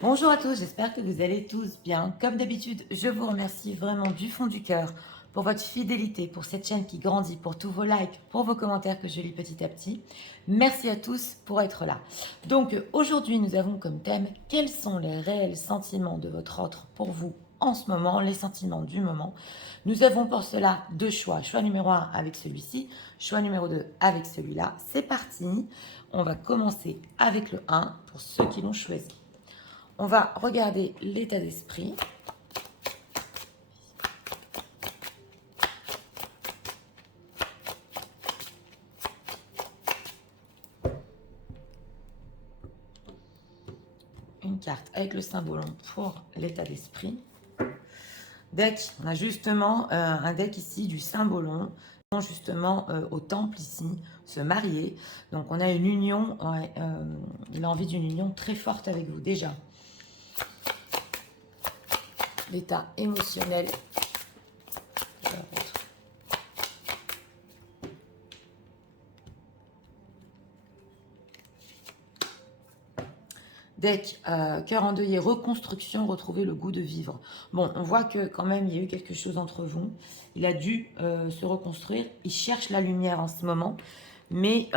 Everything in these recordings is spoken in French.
Bonjour à tous, j'espère que vous allez tous bien. Comme d'habitude, je vous remercie vraiment du fond du cœur pour votre fidélité, pour cette chaîne qui grandit, pour tous vos likes, pour vos commentaires que je lis petit à petit. Merci à tous pour être là. Donc aujourd'hui, nous avons comme thème quels sont les réels sentiments de votre autre pour vous en ce moment, les sentiments du moment. Nous avons pour cela deux choix. Choix numéro 1 avec celui-ci, choix numéro 2 avec celui-là. C'est parti. On va commencer avec le 1 pour ceux qui l'ont choisi. On va regarder l'état d'esprit. Une carte avec le symbole pour l'état d'esprit. Deck, on a justement un deck ici du symbolon, justement au temple ici, se marier. Donc on a une union, il a envie d'une union très forte avec vous déjà. L'état émotionnel. Deck, cœur endeuillé, reconstruction, retrouver le goût de vivre. Bon, on voit que quand même, il y a eu quelque chose entre vous. Il a dû se reconstruire. Il cherche la lumière en ce moment. Mais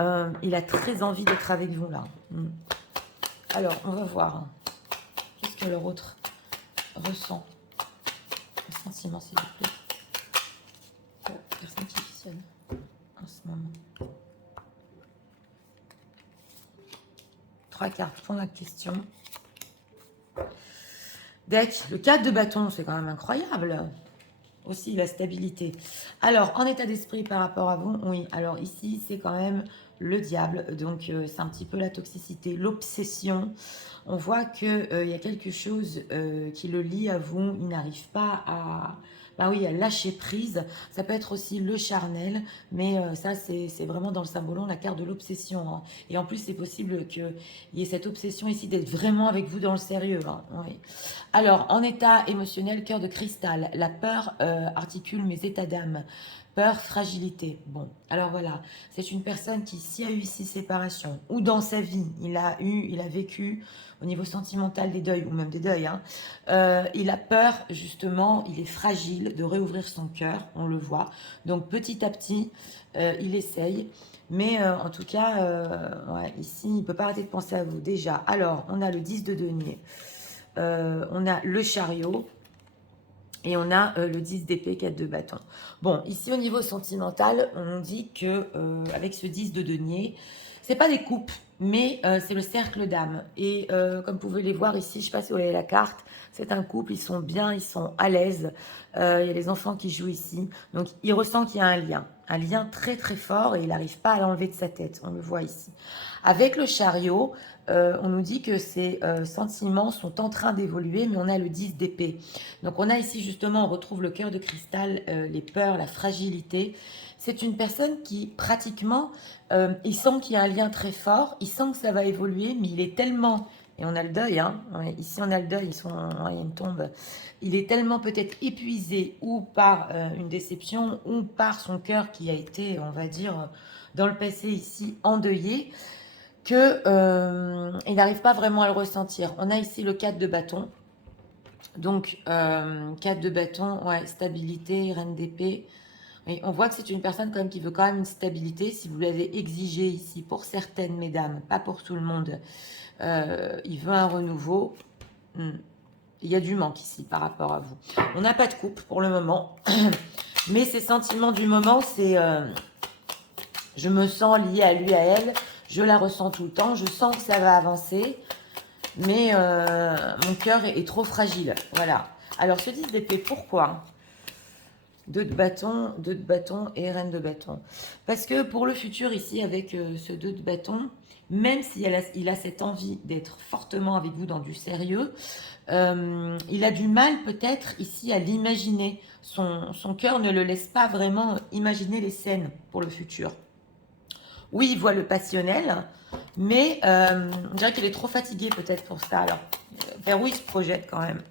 il a très envie d'être avec vous, là. Alors, on va voir. Qu'est-ce que leur autre ressent? Le sentiment, s'il vous plaît. Personne qui visionne en ce moment. 3 cartes pour notre question. Deck, le 4 de bâton, c'est quand même incroyable. Aussi la stabilité. Alors, en état d'esprit par rapport à vous, oui. Alors ici, c'est quand même le diable. Donc, c'est un petit peu la toxicité, l'obsession. On voit qu'il y a quelque chose qui le lie à vous. Il n'arrive pas à... Bah oui, à lâcher prise. Ça peut être aussi le charnel, mais ça, c'est vraiment dans le symbolon la carte de l'obsession. Hein. Et en plus, c'est possible qu'il y ait cette obsession ici d'être vraiment avec vous dans le sérieux. Hein. Oui. Alors, en état émotionnel, cœur de cristal, la peur articule mes états d'âme. Peur, fragilité. Bon, alors voilà, c'est une personne qui, s'il y a eu ici séparation, ou dans sa vie, il a vécu au niveau sentimental des deuils, ou même des deuils, hein, il a peur, justement, il est fragile de réouvrir son cœur, on le voit. Donc, petit à petit, il essaye. Mais en tout cas, ouais, ici, il ne peut pas arrêter de penser à vous. Déjà, alors, on a le 10 de denier. On a le chariot et on a le 10 d'épée, 4 de bâton. Bon, ici au niveau sentimental, on dit que avec ce 10 de denier, c'est pas des coupes, mais c'est le cercle d'âme. Et comme vous pouvez les voir ici, je ne sais pas si vous voyez la carte, c'est un couple, ils sont bien, ils sont à l'aise. Il y a les enfants qui jouent ici. Donc il ressent qu'il y a un lien très très fort et il n'arrive pas à l'enlever de sa tête. On le voit ici. Avec le chariot, on nous dit que ces sentiments sont en train d'évoluer, mais on a le 10 d'épée. Donc on a ici justement, on retrouve le cœur de cristal, les peurs, la fragilité. C'est une personne qui pratiquement, il sent qu'il y a un lien très fort, il sent que ça va évoluer, mais il est tellement, et on a le deuil, hein, ouais, ici on a le deuil, il y a une tombe, il est tellement peut-être épuisé ou par une déception ou par son cœur qui a été, on va dire, dans le passé ici endeuillé, que il n'arrive pas vraiment à le ressentir. On a ici le 4 de bâton. Donc, 4 de bâton, ouais, stabilité, reine d'épée. Et on voit que c'est une personne quand même qui veut quand même une stabilité. Si vous l'avez exigé ici, pour certaines mesdames, pas pour tout le monde, il veut un renouveau. Il y a du manque ici par rapport à vous. On n'a pas de couple pour le moment. Mais ces sentiments du moment, c'est... je me sens liée à lui, à elle. Je la ressens tout le temps. Je sens que ça va avancer. Mais mon cœur est trop fragile. Voilà. Alors, ce 10 d'épée, pourquoi 2 de bâton et reine de bâton. Parce que pour le futur, ici, avec ce 2 de bâton, même s'il a cette envie d'être fortement avec vous dans du sérieux, il a du mal peut-être ici à l'imaginer. Son cœur ne le laisse pas vraiment imaginer les scènes pour le futur. Oui, il voit le passionnel, mais on dirait qu'il est trop fatigué peut-être pour ça. Alors, vers où il se projette quand même.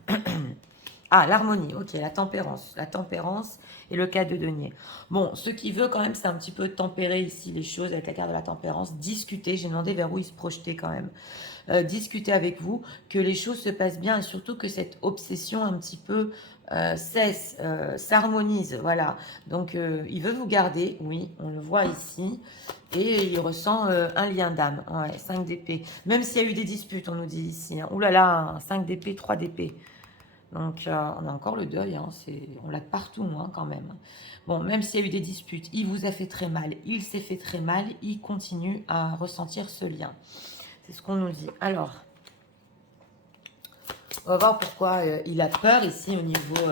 Ah, l'harmonie, ok, la tempérance. La tempérance et le cas de denier. Bon, ce qui veut quand même, c'est un petit peu tempérer ici les choses avec la carte de la tempérance. Discuter, j'ai demandé vers où il se projetait quand même. Discuter avec vous, que les choses se passent bien et surtout que cette obsession un petit peu cesse, s'harmonise. Voilà. Donc, il veut vous garder, oui, on le voit ici. Et il ressent un lien d'âme. Ouais, 5 d'épée. Même s'il y a eu des disputes, on nous dit ici. Hein. Ouh là là, 5 d'épée, 3 d'épée. Donc, on a encore le deuil. Hein. On l'a de partout, hein, quand même. Bon, même s'il y a eu des disputes, il vous a fait très mal. Il s'est fait très mal. Il continue à ressentir ce lien. C'est ce qu'on nous dit. Alors, on va voir pourquoi il a peur ici au niveau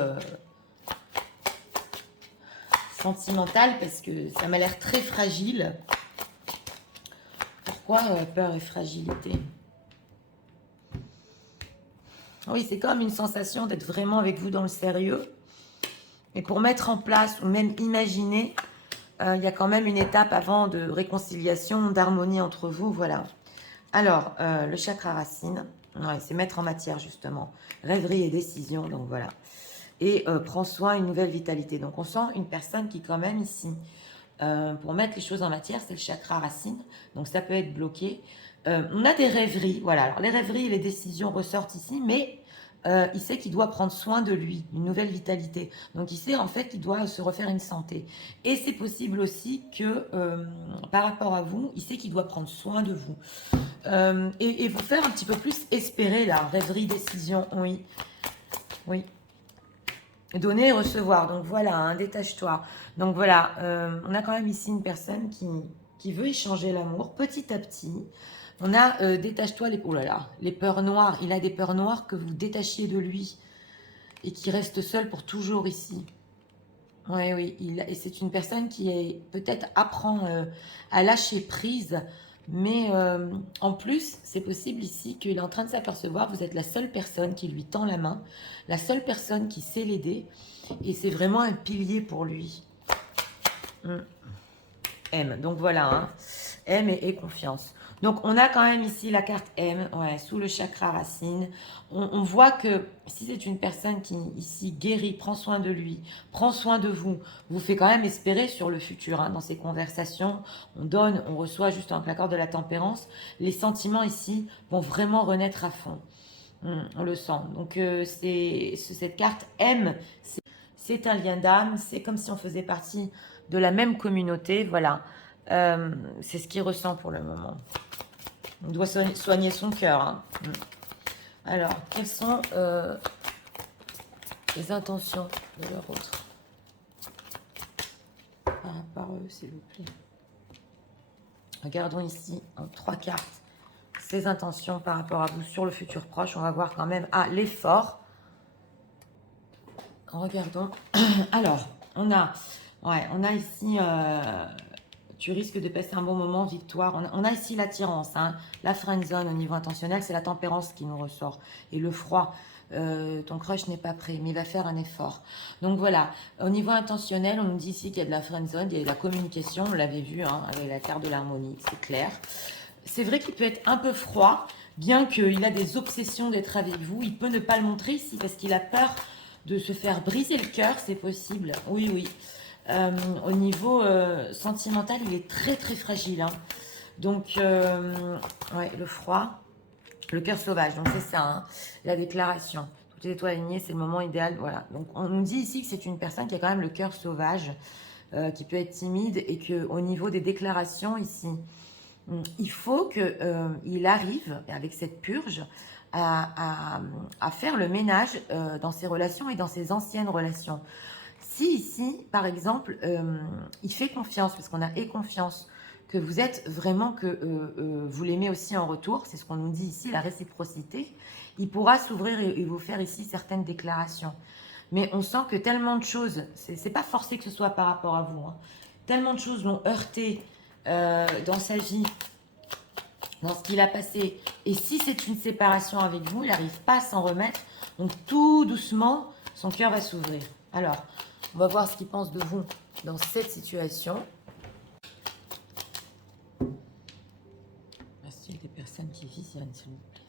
sentimental, parce que ça m'a l'air très fragile. Pourquoi peur et fragilité? Oui, c'est comme une sensation d'être vraiment avec vous dans le sérieux. Et pour mettre en place ou même imaginer, il y a quand même une étape avant de réconciliation, d'harmonie entre vous. Voilà. Alors, le chakra racine, ouais, c'est mettre en matière justement. Rêverie et décision, donc voilà. Et prend soin, une nouvelle vitalité. Donc on sent une personne qui quand même ici, pour mettre les choses en matière, c'est le chakra racine. Donc ça peut être bloqué. On a des rêveries, voilà. Alors les rêveries et les décisions ressortent ici, mais il sait qu'il doit prendre soin de lui, une nouvelle vitalité. Donc il sait en fait qu'il doit se refaire une santé. Et c'est possible aussi que par rapport à vous, il sait qu'il doit prendre soin de vous. Et vous faire un petit peu plus espérer la rêverie, décision, oui. Oui. Donner et recevoir. Donc voilà, hein, détache-toi. Donc voilà, on a quand même ici une personne qui veut échanger l'amour petit à petit. On a détache-toi les... Oh là là, les peurs noires. Il a des peurs noires que vous détachiez de lui et qui reste seul pour toujours ici. Oui, oui. Et c'est une personne qui est peut-être apprend à lâcher prise. Mais en plus, c'est possible ici qu'il est en train de s'apercevoir, vous êtes la seule personne qui lui tend la main, la seule personne qui sait l'aider. Et c'est vraiment un pilier pour lui. M. Donc voilà, hein. M et confiance. Donc on a quand même ici la carte M, ouais, sous le chakra racine. On voit que si c'est une personne qui ici guérit, prend soin de lui, prend soin de vous, vous fait quand même espérer sur le futur. Hein, dans ces conversations, on donne, on reçoit juste avec l'accord de la tempérance. Les sentiments ici vont vraiment renaître à fond. On le sent. Donc cette carte M, c'est un lien d'âme, c'est comme si on faisait partie de la même communauté, voilà. C'est ce qu'il ressent pour le moment. On doit soigner son cœur. Hein. Alors, quelles sont les intentions de leur autre par rapport à eux, s'il vous plaît. Regardons ici, en 3 cartes, ces intentions par rapport à vous sur le futur proche. On va voir quand même, l'effort. Regardons. Alors, on a ici, tu risques de passer un bon moment, victoire. On a ici l'attirance, hein, la friend zone au niveau intentionnel, c'est la tempérance qui nous ressort. Et le froid, ton crush n'est pas prêt, mais il va faire un effort. Donc voilà, au niveau intentionnel, on nous dit ici qu'il y a de la friend zone, il y a de la communication, on l'avait vu, hein, avec la carte de l'harmonie, c'est clair. C'est vrai qu'il peut être un peu froid, bien qu'il a des obsessions d'être avec vous. Il peut ne pas le montrer ici parce qu'il a peur de se faire briser le cœur, c'est possible. Oui, oui. Au niveau sentimental, il est très très fragile. Hein. Donc, ouais, le froid, le cœur sauvage. Donc c'est ça, hein, la déclaration. Toutes les étoiles alignées, c'est le moment idéal. Voilà. Donc on nous dit ici que c'est une personne qui a quand même le cœur sauvage, qui peut être timide et que au niveau des déclarations ici, il faut qu'il arrive avec cette purge à faire le ménage dans ses relations et dans ses anciennes relations. Si ici, par exemple, il fait confiance, parce qu'on a et confiance, que vous êtes vraiment, que vous l'aimez aussi en retour, c'est ce qu'on nous dit ici, la réciprocité, il pourra s'ouvrir et vous faire ici certaines déclarations. Mais on sent que tellement de choses, c'est pas forcé que ce soit par rapport à vous, hein, tellement de choses l'ont heurté dans sa vie, dans ce qu'il a passé. Et si c'est une séparation avec vous, il n'arrive pas à s'en remettre. Donc tout doucement, son cœur va s'ouvrir. Alors, on va voir ce qu'il pense de vous dans cette situation. Est-ce qu'il y a des personnes qui visionnent, s'il vous plaît?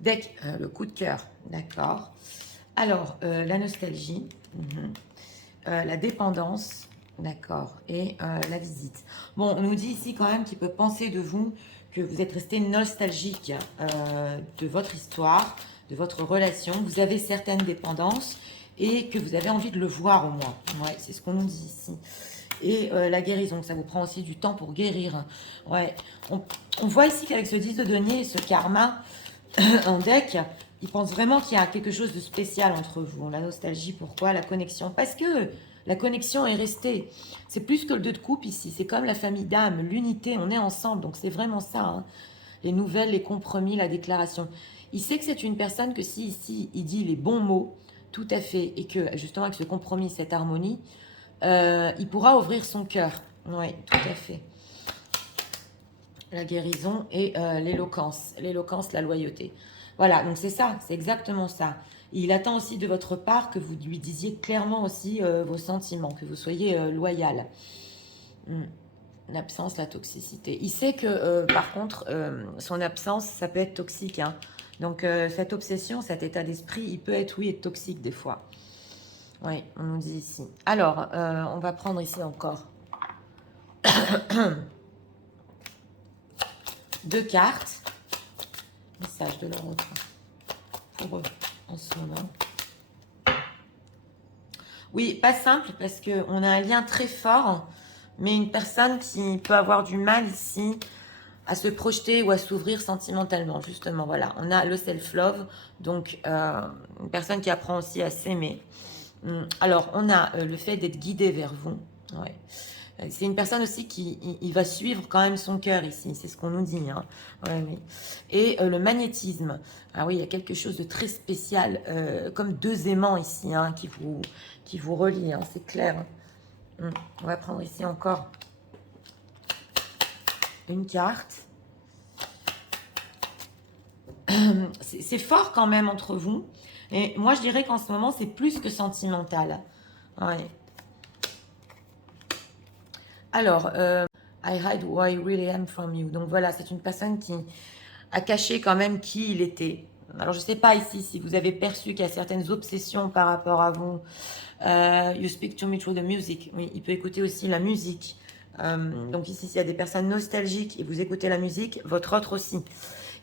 Deck, le coup de cœur, d'accord. Alors, la nostalgie, la dépendance, d'accord, et la visite. Bon, on nous dit ici quand même qu'il peut penser de vous que vous êtes resté nostalgique de votre histoire, de votre relation. Vous avez certaines dépendances et que vous avez envie de le voir au moins. Ouais, c'est ce qu'on nous dit ici. Et la guérison, ça vous prend aussi du temps pour guérir. Ouais, on voit ici qu'avec ce 10 de denier et ce karma en deck, il pense vraiment qu'il y a quelque chose de spécial entre vous. La nostalgie, pourquoi? La connexion. Parce que la connexion est restée. C'est plus que le 2 de coupe ici. C'est comme la famille d'âme, l'unité, on est ensemble. Donc c'est vraiment ça. Hein. Les nouvelles, les compromis, la déclaration. Il sait que c'est une personne que si ici il dit les bons mots, tout à fait, et que justement avec ce compromis, cette harmonie, il pourra ouvrir son cœur. Oui, tout à fait. La guérison et l'éloquence. L'éloquence, la loyauté. Voilà, donc c'est ça, c'est exactement ça. Il attend aussi de votre part que vous lui disiez clairement aussi vos sentiments, que vous soyez loyal. L'absence, la toxicité. Il sait que, par contre, son absence, ça peut être toxique. Hein. Donc, cette obsession, cet état d'esprit, il peut être, oui, être toxique des fois. Oui, on nous dit ici. Alors, on va prendre ici encore 2 cartes. Message de leur autre pour eux en ce moment. Oui, pas simple parce qu'on a un lien très fort, mais une personne qui peut avoir du mal ici à se projeter ou à s'ouvrir sentimentalement, justement. Voilà, on a le self-love, donc une personne qui apprend aussi à s'aimer. Alors, on a le fait d'être guidé vers vous. Ouais. C'est une personne aussi qui il va suivre quand même son cœur ici, c'est ce qu'on nous dit. Hein. Ouais, oui. Et le magnétisme. Ah oui, il y a quelque chose de très spécial, comme 2 aimants ici, hein, qui vous relient, hein, c'est clair. On va prendre ici encore une carte. C'est fort quand même entre vous. Et moi, je dirais qu'en ce moment, c'est plus que sentimental. Ouais. Alors, I hide who I really am from you. Donc voilà, c'est une personne qui a caché quand même qui il était. Alors, je ne sais pas ici si vous avez perçu qu'il y a certaines obsessions par rapport à vous. You speak to me through the music. Oui, il peut écouter aussi la musique. Donc ici, s'il y a des personnes nostalgiques et vous écoutez la musique, votre autre aussi.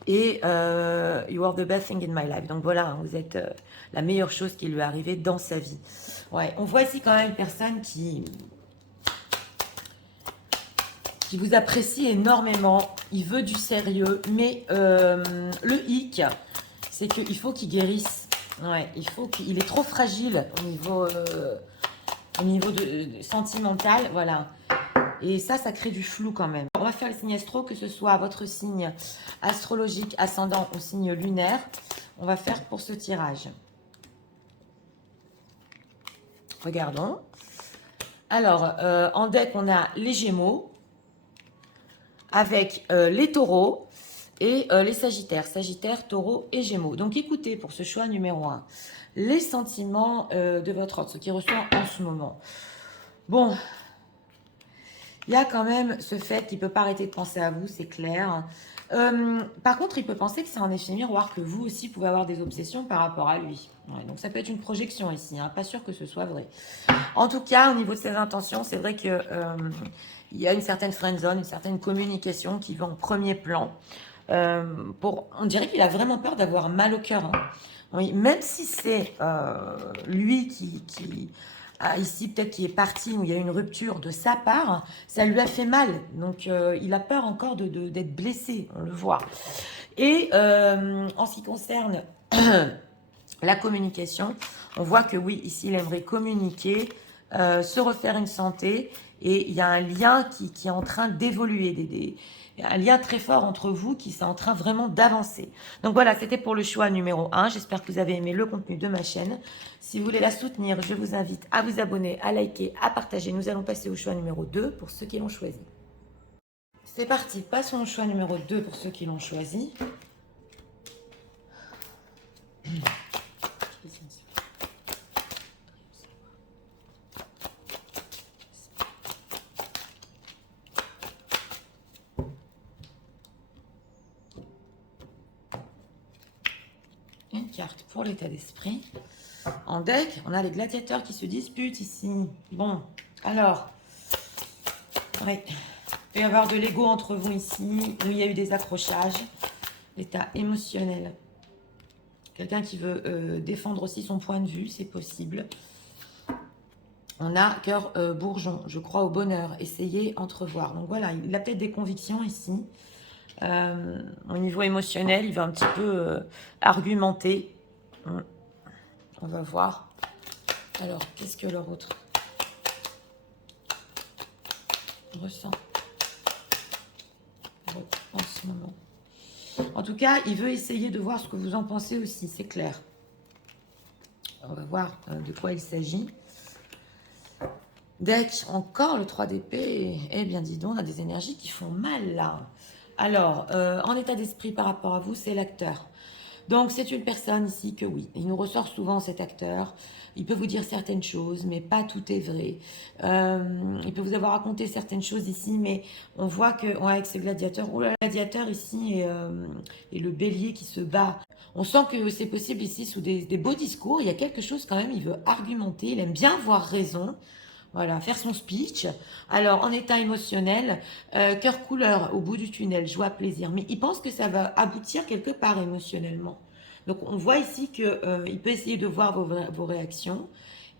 Et you are the best thing in my life. Donc voilà, hein, vous êtes la meilleure chose qui lui est arrivée dans sa vie. Ouais, on voit ici quand même une personne qui vous apprécie énormément. Il veut du sérieux, mais le hic, c'est qu'il faut qu'il guérisse. Ouais, il est trop fragile au niveau de sentimental, voilà. Et ça crée du flou quand même. On va faire les signes astro, que ce soit votre signe astrologique, ascendant ou signe lunaire. On va faire pour ce tirage. Regardons. Alors, en deck, on a les Gémeaux, avec les Taureaux et les Sagittaires. Sagittaire, Taureau et Gémeaux. Donc, écoutez, pour ce choix numéro 1, les sentiments de votre autre, ce qui ressent en ce moment. Bon, il y a quand même ce fait qu'il ne peut pas arrêter de penser à vous, c'est clair. Par contre, il peut penser que c'est un effet miroir, que vous aussi pouvez avoir des obsessions par rapport à lui. Ouais, donc ça peut être une projection ici, hein, pas sûr que ce soit vrai. En tout cas, au niveau de ses intentions, c'est vrai que il y a une certaine friendzone, une certaine communication qui va en premier plan. On dirait qu'il a vraiment peur d'avoir mal au cœur. Hein. Oui, même si c'est lui qui ici peut-être qui est parti, où il y a eu une rupture de sa part, ça lui a fait mal. Donc il a peur encore d'être blessé, on le voit. Et en ce qui concerne la communication, on voit que oui, ici il aimerait communiquer, se refaire une santé, et il y a un lien qui est en train d'évoluer, un lien très fort entre vous qui est en train vraiment d'avancer. Donc voilà, c'était pour le choix numéro 1. J'espère que vous avez aimé le contenu de ma chaîne. Si vous voulez la soutenir, je vous invite à vous abonner, à liker, à partager. Nous allons passer au choix numéro 2 pour ceux qui l'ont choisi. C'est parti, passons au choix numéro 2 pour ceux qui l'ont choisi. une carte pour l'état d'esprit. En deck, on a les gladiateurs qui se disputent ici. Bon, alors, oui, il peut y avoir de l'ego entre vous ici, où il y a eu des accrochages, l'état émotionnel. Quelqu'un qui veut défendre aussi son point de vue, c'est possible. On a cœur bourgeon, je crois au bonheur, essayez, entrevoir. Donc voilà, il a peut-être des convictions ici. Au niveau émotionnel, il va un petit peu argumenter. On va voir. Alors, qu'est-ce que leur autre ressent en ce moment? En tout cas, il veut essayer de voir ce que vous en pensez aussi, c'est clair. On va voir de quoi il s'agit. Deck, encore le 3 d'épée. Eh bien, dis donc, on a des énergies qui font mal, là. Alors, en état d'esprit par rapport à vous, c'est l'acteur. Donc, c'est une personne ici que oui, il nous ressort souvent cet acteur. Il peut vous dire certaines choses, mais pas tout est vrai. Il peut vous avoir raconté certaines choses ici, mais on voit que ouais, avec ce gladiateur, ou le gladiateur ici et le bélier qui se bat. On sent que c'est possible ici sous des beaux discours. Il y a quelque chose quand même, il veut argumenter, il aime bien avoir raison. Voilà, faire son speech. Alors, en état émotionnel, cœur couleur au bout du tunnel, joie, plaisir. Mais il pense que ça va aboutir quelque part émotionnellement. Donc, on voit ici qu'il peut essayer de voir vos réactions.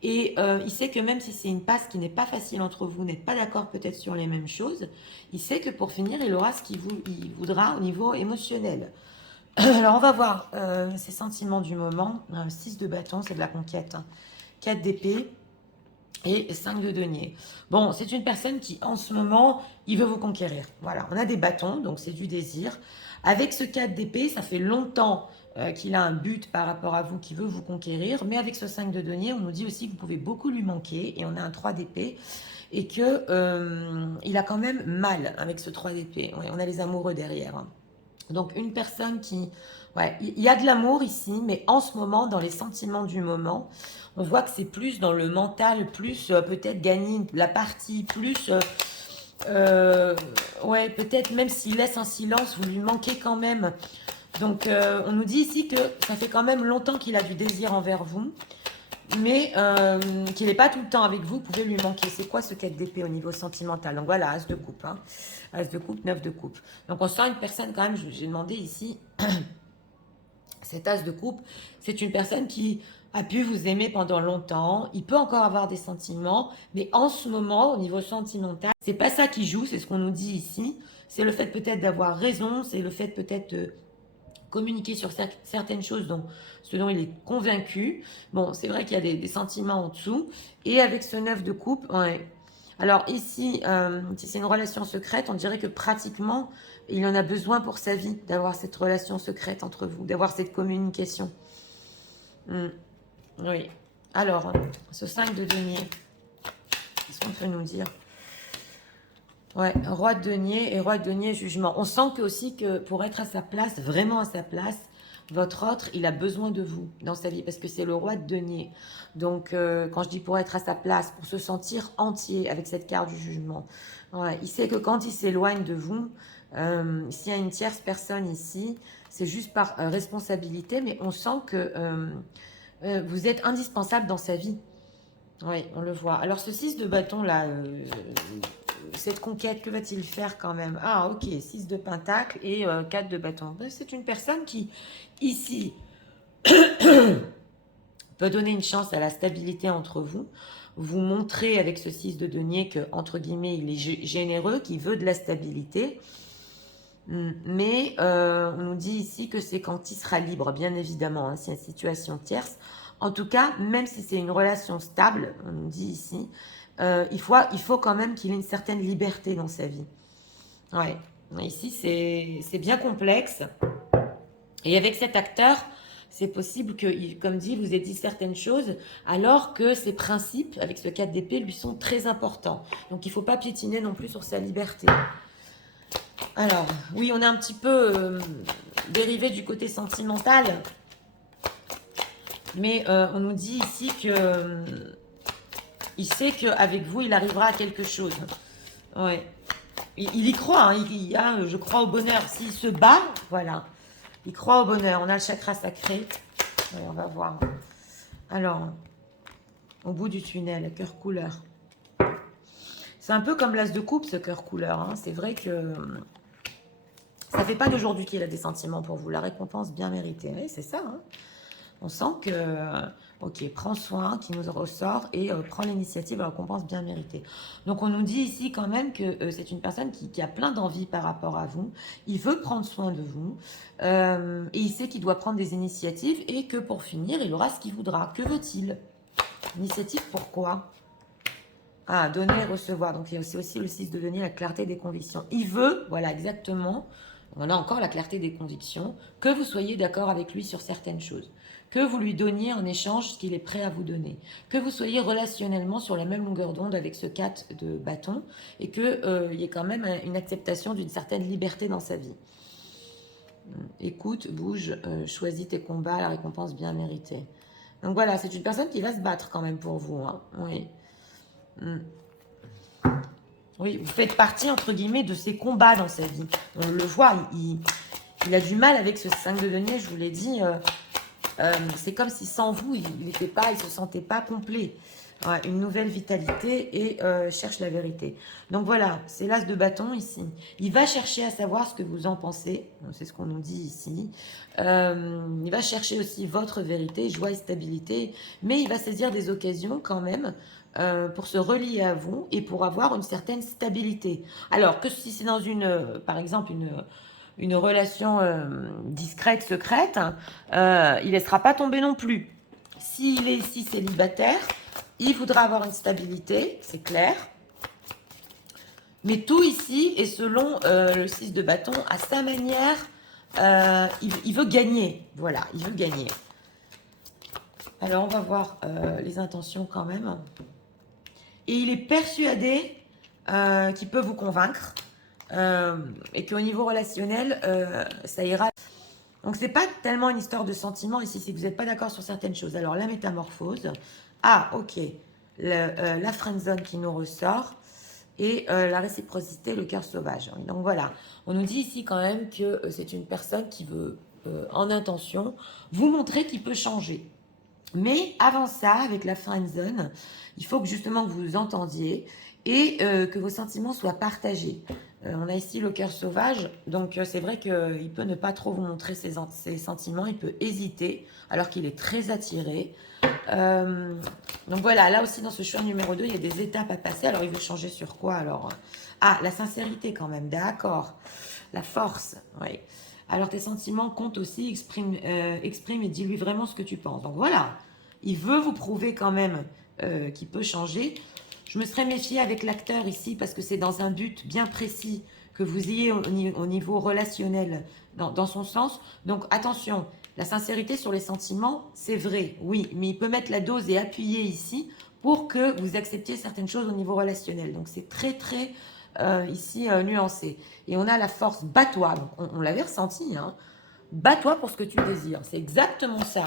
Et il sait que même si c'est une passe qui n'est pas facile entre vous, n'êtes pas d'accord peut-être sur les mêmes choses, il sait que pour finir, il aura ce qu'il voudra au niveau émotionnel. Alors, on va voir ses sentiments du moment. 6 de bâton, c'est de la conquête. 4 d'épée. Et 5 de denier. Bon, c'est une personne qui, en ce moment, il veut vous conquérir. Voilà, on a des bâtons, donc c'est du désir. Avec ce 4 d'épée, ça fait longtemps qu'il a un but par rapport à vous, qui veut vous conquérir. Mais avec ce 5 de denier, on nous dit aussi que vous pouvez beaucoup lui manquer. Et on a un 3 d'épée. Et que il a quand même mal avec ce 3 d'épée. Ouais, on a les amoureux derrière. Hein. Donc, une personne qui... Ouais, il y a de l'amour ici, mais en ce moment, dans les sentiments du moment, on voit que c'est plus dans le mental, plus peut-être gagner la partie, plus... ouais, peut-être même s'il laisse un silence, vous lui manquez quand même. Donc, on nous dit ici que ça fait quand même longtemps qu'il a du désir envers vous, mais qu'il n'est pas tout le temps avec vous, vous pouvez lui manquer. C'est quoi ce 4 d'épée au niveau sentimental? Donc voilà, As de coupe. Hein. As de coupe, 9 de coupe. Donc on sent une personne quand même, j'ai demandé ici, cet As de coupe, c'est une personne qui a pu vous aimer pendant longtemps. Il peut encore avoir des sentiments, mais en ce moment, au niveau sentimental, c'est pas ça qui joue, c'est ce qu'on nous dit ici. C'est le fait peut-être d'avoir raison, c'est le fait peut-être de communiquer sur certaines choses, donc ce dont il est convaincu. Bon, c'est vrai qu'il y a des sentiments en dessous. Et avec ce 9 de coupe, ouais. Alors ici, si c'est une relation secrète, on dirait que pratiquement, il en a besoin pour sa vie, d'avoir cette relation secrète entre vous, d'avoir cette communication. Oui. Alors, ce 5 de denier, qu'est-ce qu'on peut nous dire? Ouais, roi de denier et roi de denier, jugement. On sent que aussi que pour être à sa place, vraiment à sa place, votre autre, il a besoin de vous dans sa vie parce que c'est le roi de denier. Donc, quand je dis pour être à sa place, pour se sentir entier avec cette carte du jugement, ouais, il sait que quand il s'éloigne de vous, s'il y a une tierce personne ici, c'est juste par responsabilité, mais on sent que vous êtes indispensable dans sa vie. Oui, on le voit. Alors, ce 6 de bâton, là, cette conquête, que va-t-il faire quand même? Ah, ok, 6 de pentacle et 4 de bâton. C'est une personne qui, ici, peut donner une chance à la stabilité entre vous. Vous montrez avec ce 6 de denier que, entre guillemets, il est généreux, qu'il veut de la stabilité. Mais on nous dit ici que c'est quand il sera libre, bien évidemment, hein, c'est une situation tierce. En tout cas, même si c'est une relation stable, on nous dit ici, il faut quand même qu'il ait une certaine liberté dans sa vie. Ouais. Ici, c'est bien complexe. Et avec cet acteur, c'est possible que, comme dit, vous ait dit certaines choses, alors que ses principes, avec ce 4 d'épée, lui sont très importants. Donc, il ne faut pas piétiner non plus sur sa liberté. Alors, oui, on est un petit peu dérivé du côté sentimental. Mais on nous dit ici que il sait qu'avec vous, il arrivera à quelque chose. Ouais. Il y croit, hein, il y a, je crois au bonheur. S'il se bat, voilà. Il croit au bonheur. On a le chakra sacré. Oui, on va voir. Alors, au bout du tunnel, cœur couleur. C'est un peu comme l'as de coupe, ce cœur couleur. Hein. C'est vrai que ça ne fait pas d'aujourd'hui qu'il a des sentiments pour vous. La récompense bien méritée. Oui, c'est ça. Hein. On sent que, ok, prends soin, qui nous ressort, et prend l'initiative, la récompense bien méritée. Donc on nous dit ici quand même que c'est une personne qui a plein d'envie par rapport à vous. Il veut prendre soin de vous, et il sait qu'il doit prendre des initiatives, et que pour finir, il aura ce qu'il voudra. Que veut-il? Initiative, pourquoi? Ah, donner, recevoir. Donc c'est aussi le 6 de denier, la clarté des convictions. Il veut, voilà, exactement. On a encore la clarté des convictions, que vous soyez d'accord avec lui sur certaines choses, que vous lui donniez en échange ce qu'il est prêt à vous donner, que vous soyez relationnellement sur la même longueur d'onde avec ce 4 de bâton, et qu'il y ait quand même une acceptation d'une certaine liberté dans sa vie. Écoute, bouge, choisis tes combats, la récompense bien méritée. Donc voilà, c'est une personne qui va se battre quand même pour vous. Hein. Oui. Oui, vous faites partie, entre guillemets, de ses combats dans sa vie. On le voit, il a du mal avec ce 5 de denier, je vous l'ai dit. C'est comme si sans vous, il ne se sentait pas complet. Ouais, une nouvelle vitalité et cherche la vérité. Donc voilà, c'est l'as de bâton ici. Il va chercher à savoir ce que vous en pensez. C'est ce qu'on nous dit ici. Il va chercher aussi votre vérité, joie et stabilité. Mais il va saisir des occasions quand même pour se relier à vous et pour avoir une certaine stabilité. Alors que si c'est dans par exemple, une relation discrète, secrète, il ne laissera pas tomber non plus. S'il est ici célibataire, il voudra avoir une stabilité, c'est clair. Mais tout ici est selon le 6 de bâton, à sa manière, il veut gagner. Voilà, il veut gagner. Alors, on va voir les intentions quand même. Et il est persuadé qu'il peut vous convaincre et qu'au niveau relationnel, ça ira. Donc, c'est pas tellement une histoire de sentiment ici, c'est que vous n'êtes pas d'accord sur certaines choses. Alors, la métamorphose. Ah, ok. La friendzone qui nous ressort. Et la réciprocité, le cœur sauvage. Donc, voilà. On nous dit ici quand même que c'est une personne qui veut, en intention, vous montrer qu'il peut changer. Mais avant ça, avec la friendzone, il faut que justement que vous vous entendiez et que vos sentiments soient partagés. On a ici le cœur sauvage, donc c'est vrai qu'il peut ne pas trop vous montrer ses sentiments, il peut hésiter alors qu'il est très attiré. Donc voilà, là aussi dans ce choix numéro 2, il y a des étapes à passer. Alors il veut changer sur quoi alors? Ah, la sincérité quand même, d'accord. La force, oui. Alors tes sentiments comptent aussi, exprime et dis-lui vraiment ce que tu penses. Donc voilà, il veut vous prouver quand même qu'il peut changer. Je me serais méfiée avec l'acteur ici parce que c'est dans un but bien précis que vous ayez au niveau relationnel dans son sens. Donc attention, la sincérité sur les sentiments, c'est vrai, oui, mais il peut mettre la dose et appuyer ici pour que vous acceptiez certaines choses au niveau relationnel. Donc c'est très très ici nuancé. Et on a la force, bats-toi, on l'avait ressenti, hein. Bats-toi pour ce que tu désires, c'est exactement ça.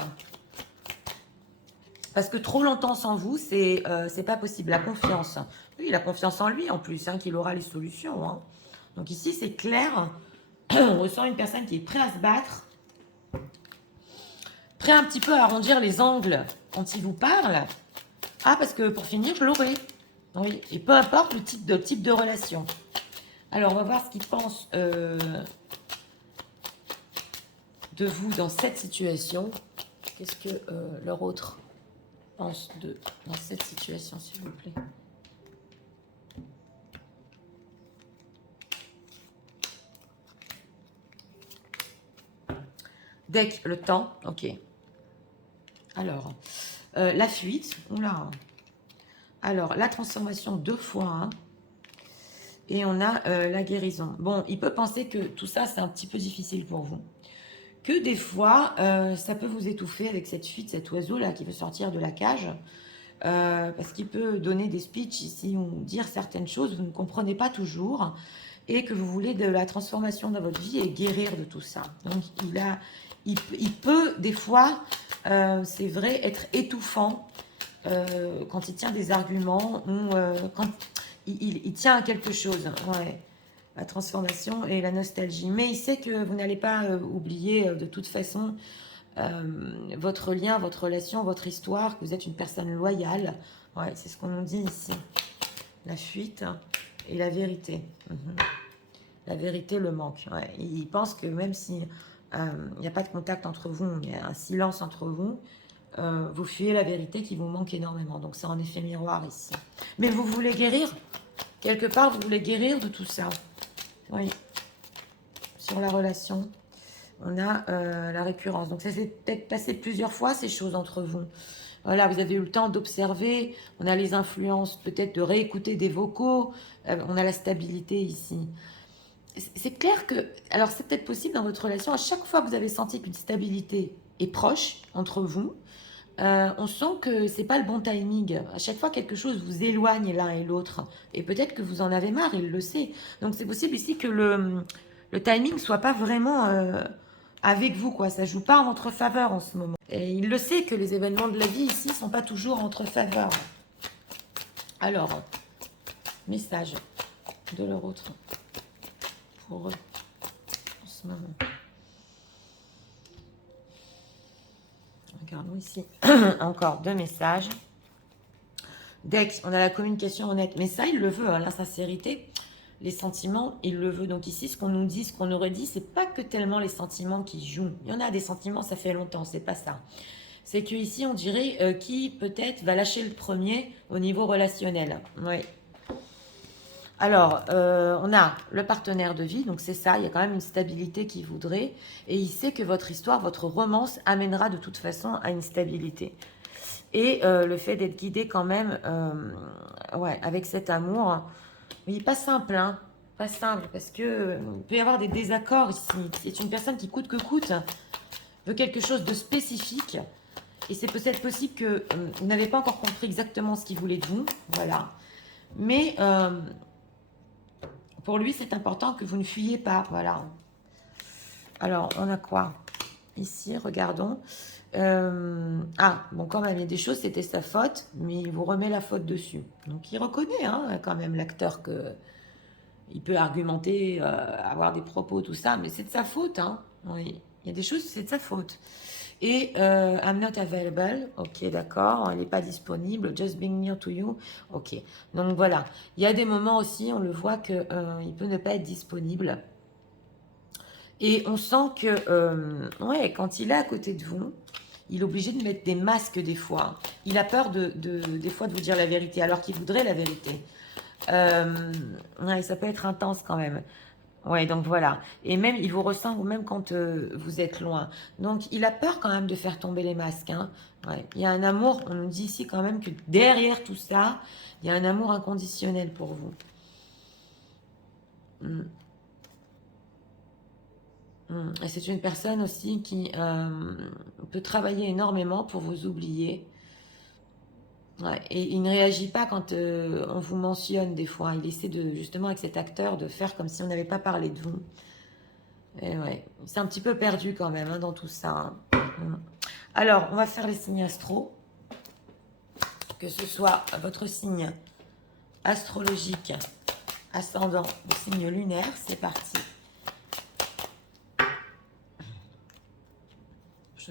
Parce que trop longtemps sans vous, c'est pas possible. La confiance. Oui, la confiance en lui en plus, hein, qu'il aura les solutions. Hein. Donc ici, c'est clair. On ressent une personne qui est prête à se battre, prêt un petit peu à arrondir les angles quand il vous parle. Ah, parce que pour finir, je l'aurai. Oui, et peu importe le type de relation. Alors, on va voir ce qu'il pense de vous dans cette situation. Qu'est-ce que leur autre pense dans cette situation, s'il vous plaît? Deck, le temps, ok. Alors, la fuite, oula. Alors, la transformation 2 fois 1. Et on a la guérison. Bon, il peut penser que tout ça, c'est un petit peu difficile pour vous. Que des fois, ça peut vous étouffer avec cette fuite, cet oiseau-là qui veut sortir de la cage. Parce qu'il peut donner des speeches ici ou dire certaines choses, vous ne comprenez pas toujours. Et que vous voulez de la transformation dans votre vie et guérir de tout ça. Donc, il peut, des fois, c'est vrai, être étouffant quand il tient des arguments ou quand il tient à quelque chose. Ouais. La transformation et la nostalgie. Mais il sait que vous n'allez pas oublier de toute façon votre lien, votre relation, votre histoire, que vous êtes une personne loyale. Ouais, c'est ce qu'on nous dit ici. La fuite et la vérité. La vérité le manque. Ouais. Il pense que même si il n'y a pas de contact entre vous, il y a un silence entre vous, vous fuyez la vérité qui vous manque énormément. Donc c'est en effet miroir ici. Mais vous voulez guérir. Quelque part, vous voulez guérir de tout ça. Oui. Sur la relation, on a la récurrence. Donc ça s'est peut-être passé plusieurs fois, ces choses entre vous. Voilà, vous avez eu le temps d'observer. On a les influences, peut-être de réécouter des vocaux. On a la stabilité ici. C'est clair que, alors c'est peut-être possible dans votre relation, à chaque fois que vous avez senti qu'une stabilité est proche entre vous, on sent que c'est pas le bon timing. À chaque fois, quelque chose vous éloigne l'un et l'autre. Et peut-être que vous en avez marre, il le sait. Donc c'est possible ici que le timing soit pas vraiment avec vous, quoi. Ça joue pas en votre faveur en ce moment. Et il le sait que les événements de la vie ici sont pas toujours en votre faveur. Alors, message de leur autre pour eux en ce moment. Regardons ici. Encore deux messages. Dex, on a la communication honnête. Mais ça, il le veut, hein, la sincérité. Les sentiments, il le veut. Donc ici, ce qu'on nous dit, ce qu'on aurait dit, c'est pas que tellement les sentiments qui jouent. Il y en a des sentiments, ça fait longtemps, c'est pas ça. C'est que ici, on dirait qui peut-être va lâcher le premier au niveau relationnel. Oui. Alors, on a le partenaire de vie, donc c'est ça, il y a quand même une stabilité qu'il voudrait, et il sait que votre histoire, votre romance amènera de toute façon à une stabilité. Et le fait d'être guidé quand même, ouais, avec cet amour, oui, pas simple, hein, pas simple, parce que il peut y avoir des désaccords ici. C'est une personne qui coûte que coûte veut quelque chose de spécifique, et c'est peut-être possible que vous n'avez pas encore compris exactement ce qu'il voulait de vous, voilà. Mais pour lui, c'est important que vous ne fuyiez pas, voilà. Alors, on a quoi ici? Regardons. Ah, bon, quand même, il y a des choses, c'était sa faute, mais il vous remet la faute dessus. Donc, il reconnaît, hein, quand même, l'acteur, que il peut argumenter, avoir des propos, tout ça, mais c'est de sa faute, hein. Oui, il y a des choses, c'est de sa faute. Et I'm not available, ok, d'accord, elle n'est pas disponible, just being near to you, ok. Donc voilà, il y a des moments aussi, on le voit que il peut ne pas être disponible. Et on sent que, ouais, quand il est à côté de vous, il est obligé de mettre des masques des fois. Il a peur des fois de vous dire la vérité, alors qu'il voudrait la vérité. Ouais, ça peut être intense quand même. Ouais, donc voilà. Et même, il vous ressent même quand vous êtes loin. Donc, il a peur quand même de faire tomber les masques, hein. Ouais. Il y a un amour, on nous dit ici quand même que derrière tout ça, il y a un amour inconditionnel pour vous. Mm. Et c'est une personne aussi qui peut travailler énormément pour vous oublier. Ouais, et il ne réagit pas quand on vous mentionne des fois. Il essaie de, justement avec cet acteur, de faire comme si on n'avait pas parlé de vous. Et ouais, c'est un petit peu perdu quand même, hein, dans tout ça, hein. Alors, on va faire les signes astro. Que ce soit votre signe astrologique, ascendant ou signe lunaire. C'est parti.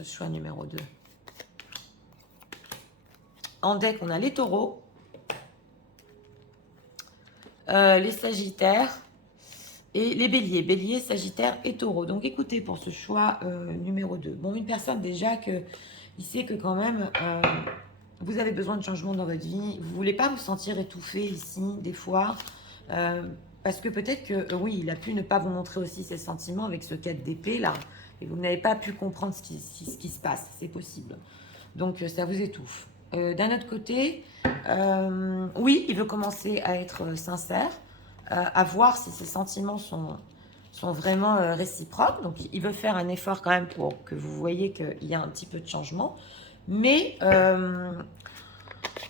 Choix numéro 2. En deck, on a les taureaux, les sagittaires et les béliers. Béliers, sagittaires et taureaux. Donc écoutez pour ce choix numéro 2. Bon, une personne déjà il sait que quand même vous avez besoin de changement dans votre vie. Vous ne voulez pas vous sentir étouffé ici des fois. Parce que peut-être que oui, il a pu ne pas vous montrer aussi ses sentiments avec ce 4 d'épée là. Et vous n'avez pas pu comprendre ce qui se passe. C'est possible. Donc ça vous étouffe. D'un autre côté, oui, il veut commencer à être sincère, à voir si ses sentiments sont vraiment réciproques. Donc, il veut faire un effort quand même pour que vous voyez qu'il y a un petit peu de changement. Mais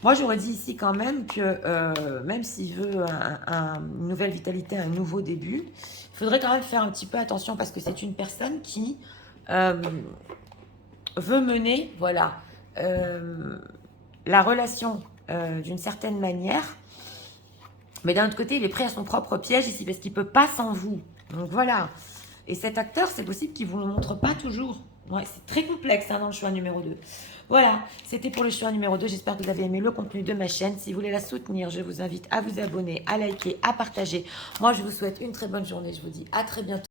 moi, j'aurais dit ici quand même que même s'il veut une nouvelle vitalité, un nouveau début, il faudrait quand même faire un petit peu attention parce que c'est une personne qui veut mener, voilà, la relation d'une certaine manière, mais d'un autre côté, il est pris à son propre piège ici parce qu'il ne peut pas sans vous. Donc voilà. Et cet acteur, c'est possible qu'il ne vous le montre pas toujours. Ouais, c'est très complexe dans le choix numéro 2. Voilà, c'était pour le choix numéro 2. J'espère que vous avez aimé le contenu de ma chaîne. Si vous voulez la soutenir, je vous invite à vous abonner, à liker, à partager. Moi, je vous souhaite une très bonne journée. Je vous dis à très bientôt.